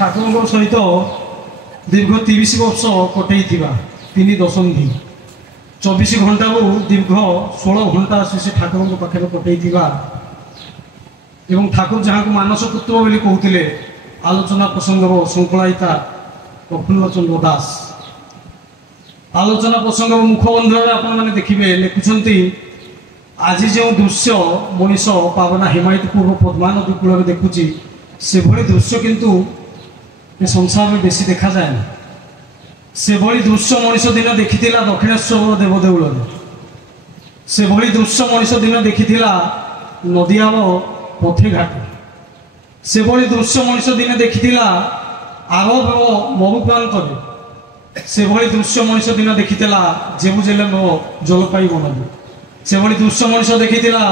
ଠାକୁରଙ୍କ ସହିତ ଦୀର୍ଘ 30 ବର୍ଷ କଟେଇଥିବା 3 ଦଶନ୍ଧି 24 ଘଣ୍ଟାକୁ ଦୀର୍ଘ 16 ଘଣ୍ଟା ସେ ଠାକୁରଙ୍କ ପାଖରେ କଟେଇଥିବା ଏବଂ ଠାକୁର ଯାହାକୁ ମାନସ ପୁତ୍ର ବୋଲି କହୁଥିଲେ ଆଲୋଚନା ପ୍ରସଙ୍ଗର ଶୃଙ୍ଖଳାୟିତା ପ୍ରଫୁଲ୍ଲ ଚନ୍ଦ୍ର ଦାସ। ଆଲୋଚନା ପ୍ରସଙ୍ଗର ମୁଖବନ୍ଧରେ ଆପଣମାନେ ଦେଖିବେ ଲେଖୁଛନ୍ତି, ଆଜି ଯେଉଁ ଦୃଶ୍ୟ ମଣିଷ ପାବନା ହିମାୟତପୁର ପଦ୍ମା ନଦୀ କୂଳରେ ଦେଖୁଛି ସେଭଳି ଦୃଶ୍ୟ କିନ୍ତୁ ଏ ସଂସାରରେ ବେଶୀ ଦେଖାଯାଏ ନା। ସେଭଳି ଦୃଶ୍ୟ ମଣିଷ ଦିନ ଦେଖିଥିଲା ଦକ୍ଷିଣେଶ୍ୱର ଦେବଦେଉଳରେ। ସେଭଳି ଦୃଶ୍ୟ ମଣିଷ ଦିନ ଦେଖିଥିଲା ନଦିଆର ପଥେ ଘାଟ। ସେଭଳି ଦୃଶ୍ୟ ମଣିଷ ଦିନେ ଦେଖିଥିଲା ଆରବ ମରୁପ୍ରାନ୍ତରେ। ସେଭଳି ଦୃଶ୍ୟ ମଣିଷ ଦିନ ଦେଖିଥିଲା ଜେରୁଜେଲମର ଜଳପାଇ ବନରେ। ସେଭଳି ଦୃଶ୍ୟ ମଣିଷ ଦେଖିଥିଲା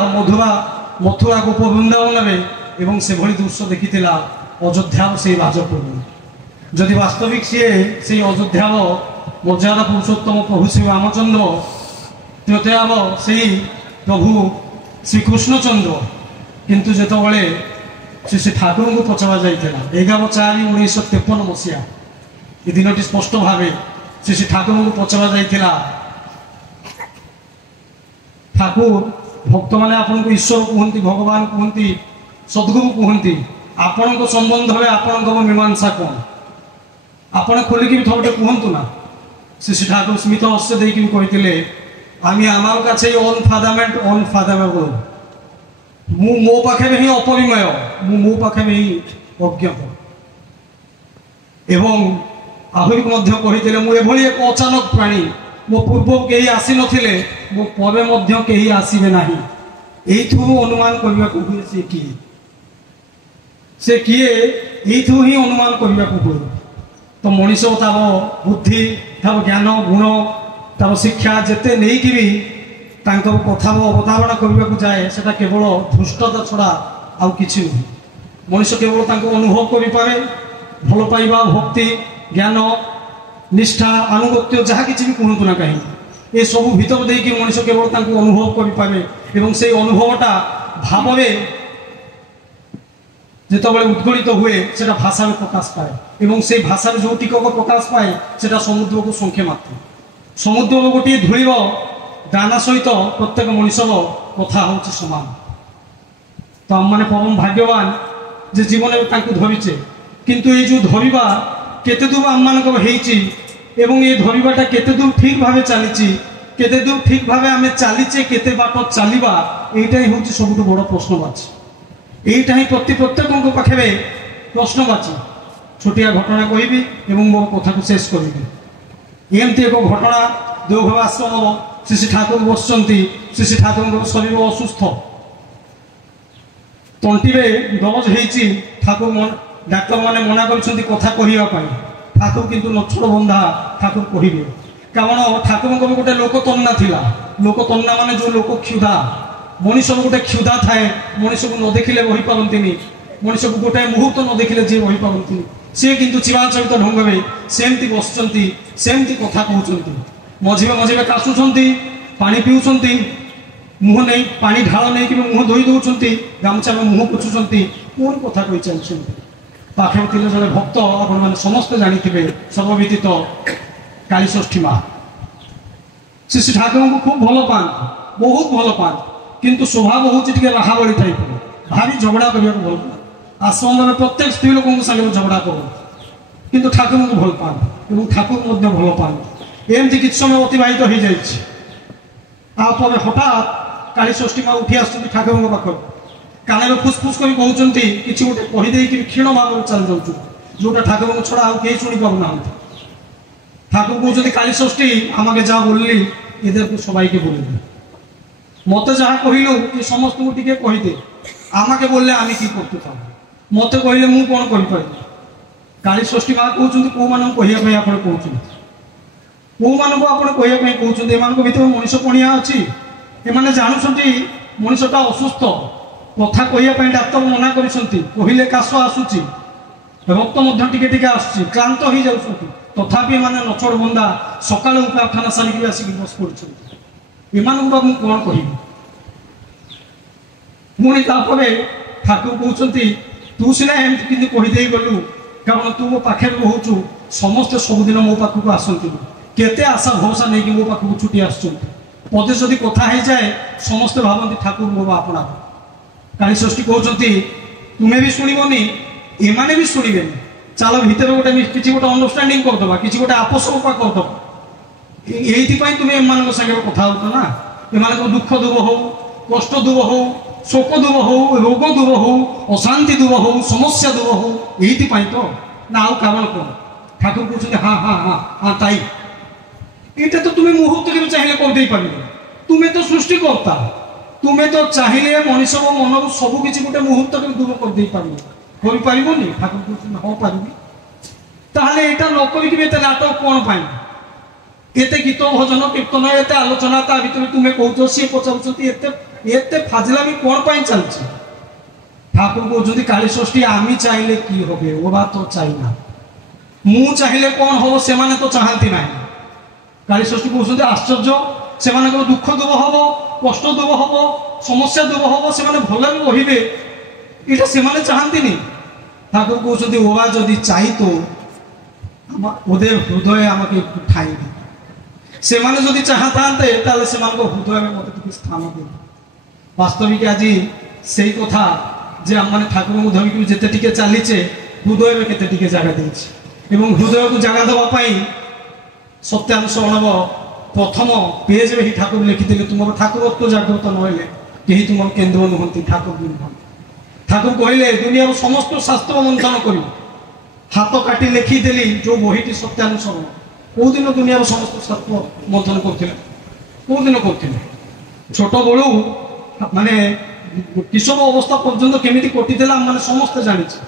ମଥୁରା ଗୋପ ବୃନ୍ଦାବନରେ ଏବଂ ସେଭଳି ଦୃଶ୍ୟ ଦେଖିଥିଲା ଅଯୋଧ୍ୟାର ସେଇ ରାଜପୁରରେ। ଯଦି ବାସ୍ତବିକ ସିଏ ସେଇ ଅଯୋଧ୍ୟାର ମର୍ଯ୍ୟାଦା ପୁରୁଷୋତ୍ତମ ପ୍ରଭୁ ଶ୍ରୀ ରାମଚନ୍ଦ୍ର ତ୍ରେତୟାର ସେଇ ପ୍ରଭୁ ଶ୍ରୀକୃଷ୍ଣଚନ୍ଦ୍ର, କିନ୍ତୁ ଯେତେବେଳେ ସେ ଠାକୁରଙ୍କୁ ପଚରା ଯାଇଥିଲା 11/4/1953 ମସିହା, ଏ ଦିନଟି ସ୍ପଷ୍ଟ ଭାବେ ସେ ଠାକୁରଙ୍କୁ ପଚରା ଯାଇଥିଲା, ଠାକୁର ଭକ୍ତମାନେ ଆପଣଙ୍କୁ ଈଶ୍ୱର କୁହନ୍ତି, ଭଗବାନ କୁହନ୍ତି, ସଦ୍ଗୁରୁ କୁହନ୍ତି, ଆପଣଙ୍କ ସମ୍ବନ୍ଧରେ ଆପଣଙ୍କର ମୀମାଂସା କ'ଣ? ଆପଣ ଖୋଲିକି ବି ଥରଟେ କୁହନ୍ତୁ ନା। ସେ ଠାକୁର ସ୍ମିତ ହସ୍ୟ ଦେଇକି କହିଥିଲେ, আমি আমার কাছে অনফাদামেবল, ମୁଁ ମୋ ପାଖରେ ହିଁ ଅପରିମୟ, ମୁଁ ମୋ ପାଖରେ ହିଁ ଅଜ୍ଞାତ। ଏବଂ ଆହୁରି ମଧ୍ୟ କହିଥିଲେ, ମୁଁ ଏଭଳି ଏକ ଅଚାନକ ପ୍ରାଣୀ, ମୋ ପୂର୍ବରୁ କେହି ଆସିନଥିଲେ, ମୋ ପରେ ମଧ୍ୟ କେହି ଆସିବେ ନାହିଁ। ଏଇଥିରୁ ଅନୁମାନ କରିବାକୁ ହୁଏ ସେ କିଏ, ସେ କିଏ ଏଇଥିରୁ ହିଁ ଅନୁମାନ କରିବାକୁ ହୁଏ। ତ ମଣିଷ ତାର ବୁଦ୍ଧି, ତାର ଜ୍ଞାନ ଗୁଣ, ତାର ଶିକ୍ଷା ଯେତେ ନେଇକି ବି ତାଙ୍କ କଥାର ଅବତାରଣା କରିବାକୁ ଯାଏ, ସେଟା କେବଳ ଧୃଷ୍ଟତା ଛଡ଼ା ଆଉ କିଛି ନୁହେଁ। ମଣିଷ କେବଳ ତାଙ୍କୁ ଅନୁଭବ କରିପାରେ, ଭଲ ପାଇବା, ଭକ୍ତି, ଜ୍ଞାନ, ନିଷ୍ଠା, ଆନୁଗତ୍ୟ, ଯାହା କିଛି ବି କୁହନ୍ତୁ ନା କାହିଁକି, ଏସବୁ ଭିତର ଦେଇକି ମଣିଷ କେବଳ ତାଙ୍କୁ ଅନୁଭବ କରିପାରେ ଏବଂ ସେଇ ଅନୁଭବଟା ଭାବରେ ଯେତେବେଳେ ଉଦ୍ଗଳିତ ହୁଏ ସେଟା ଭାଷାରେ ପ୍ରକାଶ ପାଏ ଏବଂ ସେଇ ଭାଷାରେ ଯେଉଁ ଟିକକ ପ୍ରକାଶ ପାଏ ସେଟା ସମୁଦ୍ରକୁ ସଂଖ୍ୟା ମାତ୍ର। ସମୁଦ୍ରର ଗୋଟିଏ ଧୂଳିର ଦାନା ସହିତ ପ୍ରତ୍ୟେକ ମଣିଷର କଥା ହେଉଛି ସମାନ। ତ ଆମମାନେ ପରମ ଭାଗ୍ୟବାନ ଯେ ଜୀବନରେ ତାଙ୍କୁ ଧରିଛେ, କିନ୍ତୁ ଏଇ ଯେଉଁ ଧରିବା କେତେ ଦୂର ଆମମାନଙ୍କର ହେଇଛି ଏବଂ ଏ ଧରିବାଟା କେତେ ଦୂର ଠିକ୍ ଭାବେ ଚାଲିଛି, କେତେ ଦୂର ଠିକ୍ ଭାବେ ଆମେ ଚାଲିଛେ, କେତେ ବାଟ ଚାଲିବା, এইটা ହିଁ ହେଉଛି ସବୁଠୁ ବଡ଼ ପ୍ରଶ୍ନବାଚୀ। এইটা ହିଁ ପ୍ରତ୍ୟେକଙ୍କ ପାଖରେ ପ୍ରଶ୍ନବାଚୀ। ଛୋଟିଆ ଘଟଣା କହିବି ଏବଂ ମୋ କଥାକୁ ଶେଷ କରିବି। ଏମିତି ଏକ ଘଟଣା, ଦେଓଘର ଆଶ୍ରମର ଶ୍ରୀ ଠାକୁର ବସିଛନ୍ତି, ଶ୍ରୀ ଠାକୁରଙ୍କର ଶରୀର ଅସୁସ୍ଥ, ତଣ୍ଟିରେ ଦରଜ ହେଇଛି, ଠାକୁର ଡାକ୍ତରମାନେ ମନା କରିଛନ୍ତି କଥା କହିବା ପାଇଁ। ଠାକୁର କିନ୍ତୁ ନଛୋଡ଼ ବନ୍ଧା ଠାକୁର କହିବେ, କାରଣ ଠାକୁରଙ୍କର ଗୋଟେ ଲୋକତନ୍ନା ଥିଲା। ଲୋକତନ୍ନା ମାନେ ଯେଉଁ ଲୋକ କ୍ଷୁଧା, ମଣିଷର ଗୋଟେ କ୍ଷୁଧା ଥାଏ, ମଣିଷକୁ ନ ଦେଖିଲେ ରହିପାରନ୍ତିନି, ମଣିଷକୁ ଗୋଟାଏ ମୁହୂର୍ତ୍ତ ନ ଦେଖିଲେ ଯିଏ ରହିପାରନ୍ତିନି, ସିଏ କିନ୍ତୁ ଚିରାଚରିତ ଢଙ୍ଗରେ ସେମିତି ବସୁଛନ୍ତି, ସେମିତି କଥା କହୁଛନ୍ତି, ମଝିରେ ମଝିରେ କାଶୁଛନ୍ତି, ପାଣି ପିଉଛନ୍ତି, ମୁହଁ ନେଇ ପାଣି ଢାଳ ନେଇକି ମୁହଁ ଧୋଇ ଦେଉଛନ୍ତି, ଗାମୁଛାରେ ମୁହଁ ପୋଛୁଛନ୍ତି, ପୁଣି କଥା କହି ଚାଲିଛନ୍ତି। ପାଖରେ ଥିଲେ ଜଣେ ଭକ୍ତ, ଆପଣମାନେ ସମସ୍ତେ ଜାଣିଥିବେ, ସର୍ବବିଦିତ କାଳୀଷଷ୍ଠୀ ମା। ଶ୍ରୀ ଠାକୁରଙ୍କୁ ଖୁବ୍ ଭଲ ପାଆନ୍ତି, ବହୁତ ଭଲ ପାଆନ୍ତି, କିନ୍ତୁ ସ୍ୱଭାବ ହେଉଛି ଟିକେ ରାହାବଳି ଟାଇପ୍ର, ଭାରି ଝଗଡ଼ା କରିବାକୁ ଭଲ ପାଆନ୍ତି। ଆଶ୍ରମରେ ପ୍ରତ୍ୟେକ ସ୍ତ୍ରୀ ଲୋକଙ୍କ ସାଙ୍ଗରେ ଝଗଡ଼ା କରନ୍ତି, କିନ୍ତୁ ଠାକୁରଙ୍କୁ ଭଲ ପାଆନ୍ତି ଏବଂ ଠାକୁର ମଧ୍ୟ ଭଲ ପାଆନ୍ତି। ଏମିତି କିଛି ସମୟ ଅତିବାହିତ ହେଇଯାଇଛି। ତାପରେ ହଠାତ୍ କାଳୀଷଷ୍ଠୀ ମା ଉଠି ଆସୁଛନ୍ତି ଠାକୁରଙ୍କ ପାଖକୁ, କାନରେ ଫୁସଫୁସ୍ କରି କହୁଛନ୍ତି, କିଛି ଗୋଟେ କହିଦେଇକି କ୍ଷୀଣ ଭାବରେ ଚାଲି ଯାଉଛନ୍ତି, ଯେଉଁଟା ଠାକୁରଙ୍କ ଛଡ଼ା ଆଉ କେହି ଶୁଣି ପାରୁନାହାନ୍ତି। ঠাকুর কৌଛନ୍ତି কালীষষ্ঠী আমাকে যা বললি এদেরকে সবাইকে বলে দে, মতে যাহা কহিলু এ সমস্ত টিকে কহিদে, আমাকে বললে আমি কি করতে পারবো, মতে কহিলে মু কোন করিপারি। কালীষষ্ঠী মা কৌଛନ୍ତି কোଉମାନଙ୍କୁ କହିବା ପାଇଁ ଆପଣ କହୁଛନ୍ତି, କୋଉମାନଙ୍କୁ ଆପଣ କହିବା ପାଇଁ କହୁଛନ୍ତି? ଏମାନଙ୍କ ଭିତରେ ମଣିଷ ପଣିଆ ଅଛି, ଏମାନେ ଜାଣୁଛନ୍ତି ମଣିଷଟା ଅସୁସ୍ଥ, କଥା କହିବା ପାଇଁ ଡାକ୍ତର ମନା କରିଛନ୍ତି, କହିଲେ କାଶ ଆସୁଛି, ରକ୍ତ ମଧ୍ୟ ଟିକେ ଟିକେ ଆସୁଛି, କ୍ଳାନ୍ତ ହେଇଯାଉଛନ୍ତି, ତଥାପି ଏମାନେ ନଛୋଡ଼ ବନ୍ଦା ସକାଳୁ ପ୍ରାର୍ଥନା ସାରିକି ଆସିକି ବସି ପଡୁଛନ୍ତି। ଏମାନଙ୍କୁ ବା ମୁଁ କ'ଣ କହିବି? ପୁଣି ତାପରେ ଠାକୁର କହୁଛନ୍ତି ତୁ ସିନା ଏମିତି କିନ୍ତୁ କହିଦେଇ ଗଲୁ, କାରଣ ତୁ ମୋ ପାଖରେ ରହୁଛୁ, ସମସ୍ତେ ସବୁଦିନ ମୋ ପାଖକୁ ଆସନ୍ତିନି, କେତେ ଆଶା ଭରସା ନେଇକି ମୋ ପାଖକୁ ଛୁଟି ଆସୁଛନ୍ତି। ପଦେ ଯଦି କଥା ହେଇଯାଏ ସମସ୍ତେ ଭାବନ୍ତି ଠାକୁର ମୋ ଆପଣା। କାଳୀଷଷ୍ଠୀ କହୁଛନ୍ତି ତୁମେ ବି ଶୁଣିବନି, ଏମାନେ ବି ଶୁଣିବେନି, ଚାଲ ଭିତରେ ଗୋଟେ କିଛି ଗୋଟେ ଅଣ୍ଡରଷ୍ଟାଣ୍ଡିଂ କରିଦେବା, କିଛି ଗୋଟେ ଆପୋଷ ରୂପା କରିଦେବା। এইଥିପାଇଁ ତୁମେ ଏମାନଙ୍କ ସାଙ୍ଗରେ କଥା ହେଉଛ ନା। ଏମାନଙ୍କ ଦୁଃଖ ଦୂର ହଉ, କଷ୍ଟ ଦୂର ହଉ, ଶୋକ ଦୂର ହଉ, ରୋଗ ଦୂର ହଉ, ଅଶାନ୍ତି ଦୂର ହଉ, ସମସ୍ୟା ଦୂର ହଉ, এইଥିପାଇଁ ତ ନା ଆଉ କାରଣ କ'ଣ? ଠାକୁର କହୁଛନ୍ତି ହଁ ହଁ ହଁ ହଁ ତାই। এইটা তো তুমি মুহূর্তকে চাইলে করতেই পারিবে। তুমি তো সৃষ্টিকর্তা, তুমি তো চাইলে মনুষ্যর মনରୁ ସବୁ କିଛି ଗୋଟେ ମୁହୂର୍ତ୍ତকে ଦୂର କରିଦେଇ ପାରିବ। କରିପାରିବନି? ଠାକୁର କହୁଛନ୍ତି ହଁ ପାରିବି। ତାହେଲେ ଏଇଟା ନ କରିକି ଏତେ ନାଟକ କ'ଣ ପାଇଁ? ଏତେ ଗୀତ ଭଜନ କୀର୍ତ୍ତନ ଏତେ ଆଲୋଚନା ତା ଭିତରେ ତୁମେ କହୁଛ, ସିଏ ପଚାରୁଛନ୍ତି, ଏତେ ଏତେ ଫାଜିଲାମି କ'ଣ ପାଇଁ ଚାଲିଛି? ଠାକୁର କହୁଛନ୍ତି କାଳୀଷଷ୍ଠୀ আমি চাইলে কি হবে, ওরা তো চাই না। ମୁଁ ଚାହିଁଲେ କ'ଣ ହବ, ସେମାନେ ତ ଚାହାନ୍ତି ନାହିଁ। କାଳୀଷଷ୍ଠୀ କହୁଛନ୍ତି ଆଶ୍ଚର୍ଯ୍ୟ, ସେମାନଙ୍କର ଦୁଃଖ ଦୂର ହବ, କଷ୍ଟ ଦୂର ହବ, ସମସ୍ୟା ଦୂର ହବ, ସେମାନେ ଭଲରେ ରହିବେ, এটা ସେମାନେ ଚାହାନ୍ତିନି। ଠାକୁର କହୁଛନ୍ତି ওরা যদি চাইতো ওদের হৃদয়ে আমাকে একটু ঠাঁই দিত। ସେମାନେ ଯଦି ଚାହାନ୍ତେ ତାହେଲେ ସେମାନଙ୍କ ହୃଦୟରେ ମୋତେ ଟିକେ ସ୍ଥାନ ଦିଅ। ବାସ୍ତବିକ ଆଜି ସେଇ କଥା ଯେ ଆମମାନେ ଠାକୁରଙ୍କୁ ଧରିକି ଯେତେ ଟିକେ ଚାଲିଛେ, ହୃଦୟରେ କେତେ ଟିକେ ଜାଗା ଦେଇଛି। ଏବଂ ହୃଦୟକୁ ଜାଗା ଦେବା ପାଇଁ ସତ୍ୟାନୁସରଣର ପ୍ରଥମ ପେଜରେ ହିଁ ଠାକୁର ଲେଖିଥିଲେ ତୁମର ଠାକୁରତ୍ୱ ଜାଗ୍ରତ ନହେଲେ କେହି ତୁମର କେନ୍ଦ୍ର ନୁହନ୍ତି, ଠାକୁର ବି ନୁହନ୍ତି। ଠାକୁର କହିଲେ ଦୁନିଆର ସମସ୍ତ ଶାସ୍ତ୍ର ମନ୍ଥନ କରିବ। ହାତ କାଟି ଲେଖିଦେଲି ଯେଉଁ ବହିଟି ସତ୍ୟାନୁସରଣ, କେଉଁଦିନ ଦୁନିଆର ସମସ୍ତ ଶାସ୍ତ୍ର ମନ୍ଥନ କରୁଥିଲେ? କେଉଁଦିନ କରୁଥିଲେ? ଛୋଟବେଳୁ ମାନେ କିଶୋର ଅବସ୍ଥା ପର୍ଯ୍ୟନ୍ତ କେମିତି କଟିଥିଲା ଆମମାନେ ସମସ୍ତେ ଜାଣିଛେ।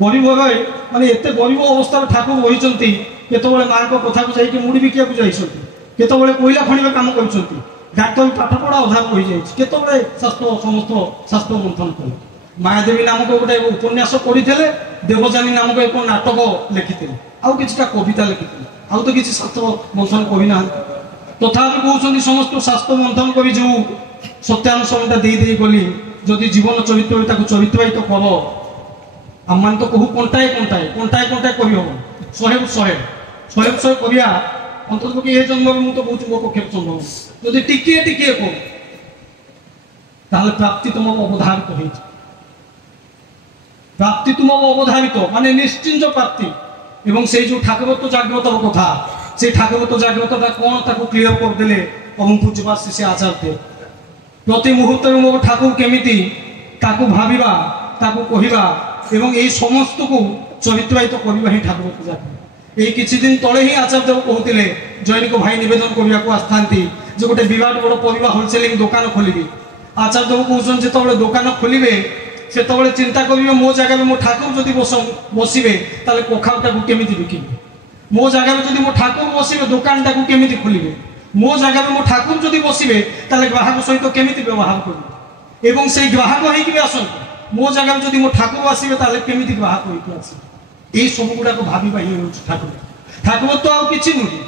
ଗରିବ ଭାବେ ମାନେ ଏତେ ଗରିବ ଅବସ୍ଥାରେ ଠାକୁର ରହିଛନ୍ତି। କେତେବେଳେ ମାଆଙ୍କ କଥାକୁ ଯାଇକି ମୁଢ଼ି ବିକିବାକୁ ଯାଇଛନ୍ତି, କେତେବେଳେ କୋଇଲା ଖଣିରେ କାମ କରିଛନ୍ତି, ଡାକ୍ତରୀ ପାଠପଢ଼ା ଅଧାରୁ ରହିଯାଇଛି, କେତେବେଳେ ସମସ୍ତ ଶାସ୍ତ୍ର ମନ୍ଥନ କଲେ। ମାୟାଦେବୀ ନାମକ ଗୋଟେ ଉପନ୍ୟାସ କରିଥିଲେ, ଦେବଯାନୀ ନାମକ ଏକ ନାଟକ ଲେଖିଥିଲେ, ଆଉ କିଛିଟା କବିତା ଲେଖିଥିଲେ, ଆଉ ତ କିଛି ଶାସ୍ତ୍ର ମନ୍ଥନ କରିନାହାନ୍ତି। ତଥାପି କହୁଛନ୍ତି ସମସ୍ତ ଶାସ୍ତ୍ର ମନ୍ଥନ କରି ଯେଉଁ ସତ୍ୟାନୁସରଣଟା ଦେଇ ଗଲି, ଯଦି ଜୀବନ ଚରିତ୍ର ତାକୁ ଚରିତ୍ରାୟିତ କର, ଆମମାନେ ତ କହୁ କଣ୍ଟାଏ କଣ୍ଟାଏ କରିହେବ, 100 କରିବା ଅନ୍ତତଃ ଏ ଜନ୍ମରେ ମୁଁ ତ କହୁଛି ମୋ ପକ୍ଷରେ ସମ୍ଭବ। ଯଦି ଟିକିଏ ଟିକିଏ କରୁ ତାହେଲେ ପ୍ରାପ୍ତି ତୁମର ଅବଧାରିତ ହେଇଛି। ପ୍ରାପ୍ତି ତୁମର ଅବଧାରିତ ମାନେ ନିଶ୍ଚିନ୍ତ ପ୍ରାପ୍ତି। ଏବଂ ସେଇ ଯେଉଁ ଠାକୁରତ୍ୱ ଜାଗ୍ରତର କଥା, সেই ঠাকুরত্ব জাগ্রতটা কোন তাকে ক্লিয়ার করদেলে এবং পূজ্যপাদ শ্রী আচার্য প্রতি মুহূর্তে মোর ঠাকুর কেমিতি তাকে ভাবিবা, তাকে কহিবা এবং এই সমস্তকু চরিত্রায়িত করিবা হি ঠাকুরত্ব জাগ্রত। এই কিছুদিন তলে হি আচার্য কহুলে জৈনিক ভাই নিবেদন করা আসতে যে গোটে বিরাট বড় পরিবা হোলসেলিং দোকান খোলিবি। আচার্য কৌন যেতবে দোকান খোলিবে সেতবে চিন্তা করবে মো জায়গায় মো ঠাকুর যদি বসিবে তাহলে পখাওটাকে কেমিতি বিকিবে, মো জায়গায় যদি মো ঠাকুর বসিবে দোকানটাকে কেমিতি খুলিবে, মো জায়গায় মো ঠাকুর যদি বসিবে তাহলে গ্রাহক সহিত কেমিতি ব্যবহার করবে এবং সেই গ্রাহক হইকি আসন্ত মো জায়গায় যদি মো ঠাকুর আসবে তাহলে কেমিতি গ্রাহক হইকি আসবে। এই সবুগুড়াক ভাবিবা হি হচ্ছে ঠাকুর। ঠাকুর তো আর কিছু নুহে,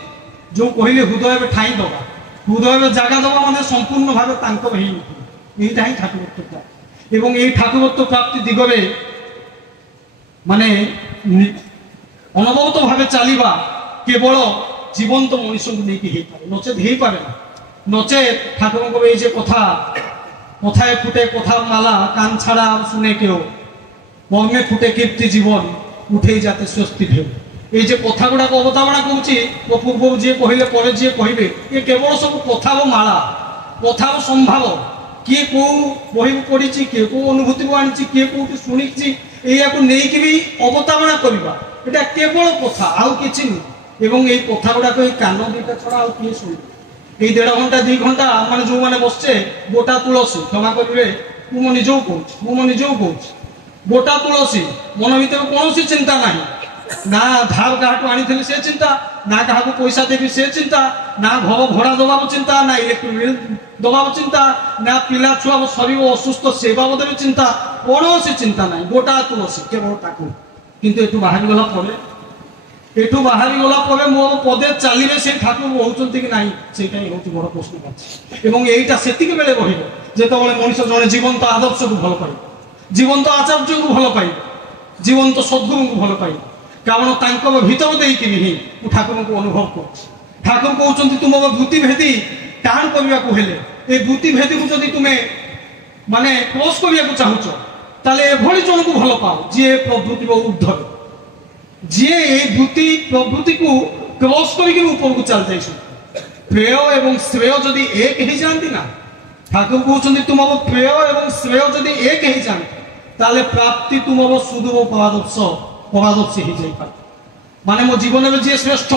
যে কহিলে হৃদয়ে ঠাই দেওয়া, হৃদয়ে জায়গা দেওয়া মানে সম্পূর্ণ ভাবে তাঙ্কর হয়ে উঠবে, এইটা হি ঠাকুরত্ব প্রাপ্তি। এবং এই ঠাকুরত্ব প্রাপ্তি দিগরে মানে অনবরত ভাবে চালিবা কেবল জীবন্ত মনুষ্যকে নেই হয়েপারে, নচেত হয়েপারে না। নচেত ঠাকুরঙ্কর এই যে কথা কথায় ফুটে কথা মালা কান ছাড়া শুনে কেউ, কর্মে ফুটে কীর্তি জীবন উঠেই যাতে স্বস্তি ঢেউ, এই যে কথাগুড়াক অবতারণা করছি ও পূর্ব যে কহিলে পরে যে কহিবে এ কেবল সব কথার মালা, কথার সম্ভাব। কিଏ କେଉଁ ବହିକୁ ପଢ଼ିଛି, କିଏ କେଉଁ ଅନୁଭୂତିକୁ ଆଣିଛି, କିଏ କେଉଁଠି ଶୁଣିଛି, ଏଇଆକୁ ନେଇକି ବି ଅବତାରଣା କରିବା এটা কেবল কথা ଆଉ କିଛି ନୁହେଁ। ଏବଂ ଏଇ କଥା ଗୁଡ଼ାକ ଏଇ କାନ ଦୁଇଟା ଛଡ଼ା ଆଉ କିଏ ଶୁଣିବେ? এই 1.5 ঘণ্টা 2 ঘণ্টা মানে ଯେଉଁମାନେ ବସିଛେ ଗୋଟା ତୁଳସୀ, କ୍ଷମା କରିବେ ମୁଁ ମୋ ନିଜକୁ କହୁଛି ଗୋଟା ତୁଳସୀ, ମନ ଭିତରେ କୌଣସି ଚିନ୍ତା ନାହିଁ। ନା ଧାର କାହାଠୁ ଆଣିଥିଲି ସେ ଚିନ୍ତା, ନା କାହାକୁ ପଇସା ଦେବି ସେ ଚିନ୍ତା, ନା ଘର ଭଡ଼ା ଦେବାକୁ ଚିନ୍ତା, ନା ଇଲେକ୍ଟ୍ରିକ୍ ବିଲ୍ ଦେବାକୁ ଚିନ୍ତା, ନା ପିଲା ଛୁଆ ଶରୀର ଅସୁସ୍ଥ ସେ ବାବଦରେ ଚିନ୍ତା, କୌଣସି ଚିନ୍ତା ନାହିଁ। ଗୋଟା ତୁଳସୀ କେବଳ ତାକୁ। কিন্তু এটু বাহারিগলা পরে মোর পদে চালিবে সেই ঠাকুর রহুଛନ୍ତି কি নাই সেইটাই হচ্ছে বড় প্রশ্ন আছে। এবং এইটা সেতিকি বেলে রহিব যেতবে মনুষ্য জনে জীবন্ত আদর্শকে ভাল পাইব, জীবন্ত আচার্যকে ভাল পাইব, জীবন্ত সদ্গুরুকে ভাল পাইব। କାରଣ ତାଙ୍କ ଭିତର ଦେଇକିରି ହିଁ ମୁଁ ଠାକୁରଙ୍କୁ ଅନୁଭବ କରୁଛି। ଠାକୁର କହୁଛନ୍ତି ତୁମ ବୃତ୍ତି ଭେଦି ଟାଣ କରିବାକୁ ହେଲେ ଏ ବୃତ୍ତି ଭେଦିକୁ ଯଦି ତୁମେ ମାନେ କ୍ଲୋଜ କରିବାକୁ ଚାହୁଁଛ ତାହେଲେ ଏଭଳି ଜଣକୁ ଭଲ ପାଅ ଯିଏ ପ୍ରବୃତ୍ତିର ଉର୍ଦ୍ଧ୍ୱରେ, ଯିଏ এই ବୃତ୍ତି ପ୍ରବୃତ୍ତିକୁ କ୍ଲୋଜ କରିକି ଉପରକୁ ଚାଲି ଯାଇଛନ୍ତି। ପ୍ରେୟ ଏବଂ ଶ୍ରେୟ ଯଦି ଏକ ହେଇଯାଆନ୍ତି ନା, ଠାକୁର କହୁଛନ୍ତି ତୁମର ପ୍ରେୟ ଏବଂ ଶ୍ରେୟ ଯଦି ଏକ ହେଇଯାଆନ୍ତି ତାହେଲେ ପ୍ରାପ୍ତି ତୁମର ସୁଦୂର ପରାଦର୍ଶୀ ହେଇଯାଇପାରେ। ମାନେ ମୋ ଜୀବନରେ ଯିଏ ଶ୍ରେଷ୍ଠ,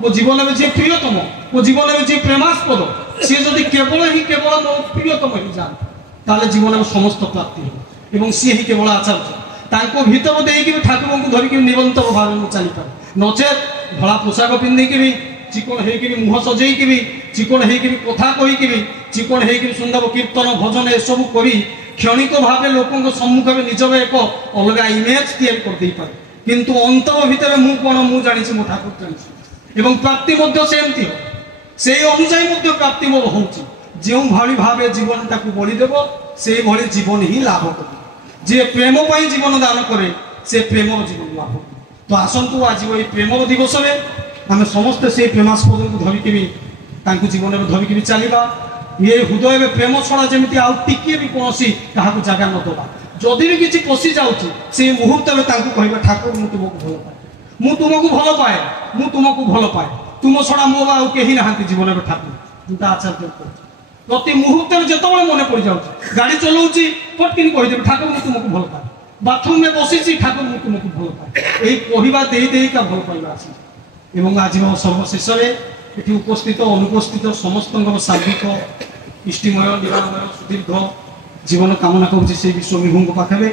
ମୋ ଜୀବନରେ ଯିଏ ପ୍ରିୟତମ, ମୋ ଜୀବନରେ ଯିଏ ପ୍ରେମାସ୍ପଦ, ସିଏ ଯଦି କେବଳ ମୋ ପ୍ରିୟତମ ହେଇଯାଆନ୍ତି ତାହେଲେ ଜୀବନରେ ସମସ୍ତ ପ୍ରାପ୍ତି ହେବ ଏବଂ ସିଏ ହିଁ କେବଳ ଆଚାର୍ଯ୍ୟ। ତାଙ୍କ ଭିତର ଦେଇକି ଠାକୁରଙ୍କୁ ଧରିକି ନିରନ୍ତର ଭାବେ ମୁଁ ଚାଲିପାରେ। ନଚେତ୍ ଧଳା ପୋଷାକ ପିନ୍ଧିକିରି, ଚିକଣ ହେଇକିରି, ମୁହଁ ସଜେଇକିରି, ଚିକଣ ହେଇକିରି, କଥା କହିକିରି, ଚିକଣ ହେଇକିରି ସୁନ୍ଦର କୀର୍ତ୍ତନ ଭଜନ ଏସବୁ କରି କ୍ଷଣିକ ଭାବେ ଲୋକଙ୍କ ସମ୍ମୁଖରେ ନିଜର ଏକ ଅଲଗା ଇମେଜ ତିଆରି କରିଦେଇପାରେ, କିନ୍ତୁ ଅନ୍ତର ଭିତରେ ମୁଁ କ'ଣ ମୁଁ ଜାଣିଛି, ମୋ ଠାକୁର ଜାଣିଛି। ଏବଂ ପ୍ରାପ୍ତି ମଧ୍ୟ ସେମିତି ହେବ, ସେଇ ଅନୁଯାୟୀ ମଧ୍ୟ ପ୍ରାପ୍ତି ମୋର ହେଉଛି। ଯେଉଁଭଳି ଭାବେ ଜୀବନଟାକୁ ବଳିଦେବ ସେଇଭଳି ଜୀବନ ହିଁ ଲାଭ କରିବ। ଯିଏ ପ୍ରେମ ପାଇଁ ଜୀବନ ଦାନ କରେ ସେ ପ୍ରେମର ଜୀବନ ଲାଭ କରେ। ତ ଆସନ୍ତୁ ଆଜି ଏଇ ପ୍ରେମର ଦିବସରେ ଆମେ ସମସ୍ତେ ସେଇ ପ୍ରେମାସ୍ପଦଙ୍କୁ ଧରିକିରି ତାଙ୍କୁ ଜୀବନରେ ଧରିକିରି ଚାଲିବା। ଇଏ ହୃଦୟରେ ପ୍ରେମ ଛଡ଼ା ଯେମିତି ଆଉ ଟିକିଏ ବି କୌଣସି କାହାକୁ ଜାଗା ନ ଦେବା। ଯଦି ବି କିଛି ପଶି ଯାଉଛି ସେଇ ମୁହୂର୍ତ୍ତରେ ତାଙ୍କୁ କହିବା ଠାକୁର ମୁଁ ତୁମକୁ ଭଲ ପାଏ, ମୁଁ ତୁମକୁ ଭଲ ପାଏ, ମୁଁ ତୁମକୁ ଭଲ ପାଏ, ତୁମ ଛଡ଼ା ମୋର ଆଉ କେହି ନାହାନ୍ତି ଜୀବନରେ ଠାକୁର। ଯୋଉଟା ଆଚାର୍ଯ୍ୟ କହୁଛି ପ୍ରତି ମୁହୂର୍ତ୍ତରେ ଯେତେବେଳେ ମନେ ପଡ଼ିଯାଉଛି, ଗାଡ଼ି ଚଲାଉଛି ପଟକିନି କହିଦେବି ଠାକୁର ମୁଁ ତୁମକୁ ଭଲ ପାଏ, ବାଥରୁମରେ ବସିଛି ଠାକୁର ମୁଁ ତୁମକୁ ଭଲ ପାଏ। ଏଇ କହିବା ଦେଇକା ଭଲ ପାଇବା ଆସିଛି। ଏବଂ ଆଜିର ସର୍ବଶେଷରେ ଏଠି ଉପସ୍ଥିତ ଅନୁପସ୍ଥିତ ସମସ୍ତଙ୍କର ଶାରୀରିକ ଇଷ୍ଟିମୟ ନିରାମୟ ସୁଦୀର୍ଘ ଜୀବନ କାମନା କରୁଛି ସେଇ ବିଶ୍ୱ ବିଭୁଙ୍କ ପାଖରେ।